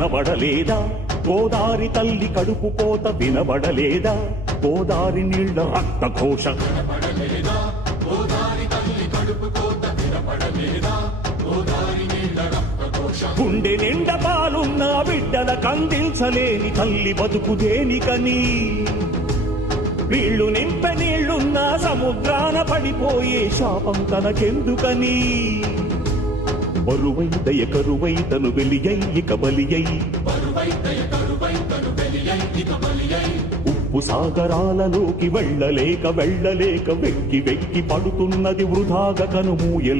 కనబడలేదా? గోదారి తల్లి కడుపు కోత వినబడలేదా? గోదారి నీళ్ల రక్తఘోష గుండె నిండా పాలున్న బిడ్డల కందించలేని తల్లి బతుకు దేనికని? నీళ్లు నింపె నీళ్లున్న సముద్రాన పడిపోయే శాపం తనకెందుకని? బరువై దయ కరువై తను వెలియై ఇక బలియై, ఉప్పు సాగరాలలోకి వెళ్ళలేక వెళ్ళలేక వెక్కి వెక్కి పడుతున్నది వృధాగా కనుమూయలే.